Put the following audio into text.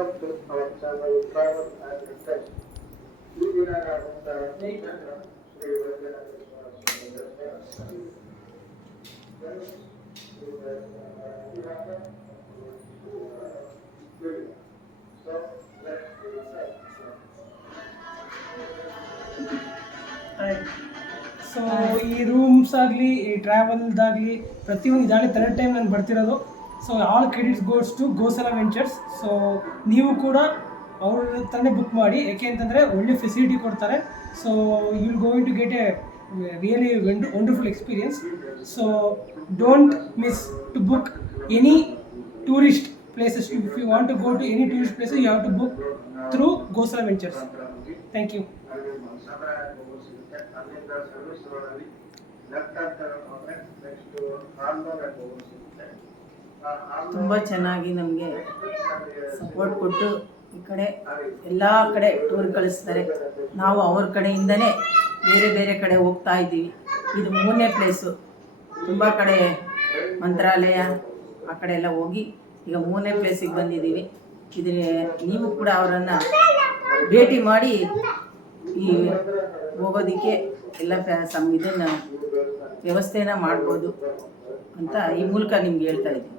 welcome to our channel Travel and Refresh. ಈ ದಿನ ನಾವು Sri Vajranagara Swami ದೇವಸ್ಥಾನ So let's do that. So ಈ ರೂಮ್ಸ್ ಆಗಲಿ ಈ ಟ್ರಾವೆಲ್ದಾಗಲಿ ಪ್ರತಿಯೊಂದು ಇದಾಗಲಿ ಥರ್ಡ್ ಟೈಮ್ ನಾನು ಬರ್ತಿರೋದು. So all credits goes to Gosala ventures. So ನೀವು ಕೂಡ ಅವ್ರ ಹತ್ರನೇ ಬುಕ್ ಮಾಡಿ, ಯಾಕೆ ಅಂತಂದರೆ ಒಳ್ಳೆ ಫೆಸಿಲಿಟಿ ಕೊಡ್ತಾರೆ. So you will going to get a really wonderful experience. So don't miss to book any tourist places. If you want to go to any tourist places, you have to book through Gosala Ventures. Thank you. ತುಂಬ ಚೆನ್ನಾಗಿ ನಮಗೆ support ಕೊಟ್ಟು ಈ ಕಡೆ ಎಲ್ಲ ಕಡೆ tour ಕಳಿಸ್ತಾರೆ. ನಾವು ಅವ್ರ ಕಡೆಯಿಂದನೇ ಬೇರೆ ಬೇರೆ ಕಡೆ ಹೋಗ್ತಾ ಇದ್ದೀವಿ. ಇದು 3ನೇ ಪ್ಲೇಸು. ತುಂಬ ಕಡೆ ಮಂತ್ರಾಲಯ ಆ ಕಡೆ ಎಲ್ಲ ಹೋಗಿ ಈಗ 3ನೇ ಪ್ಲೇಸಿಗೆ ಬಂದಿದ್ದೀವಿ. ನೀವು ಕೂಡ ಅವರನ್ನು ಭೇಟಿ ಮಾಡಿ ಈ ಹೋಗೋದಕ್ಕೆ ಎಲ್ಲ ಇದನ್ನು ವ್ಯವಸ್ಥೆನ ಮಾಡ್ಬೋದು ಅಂತ ಈ ಮೂಲಕ ನಿಮ್ಗೆ ಹೇಳ್ತಾ ಇದ್ದೀನಿ.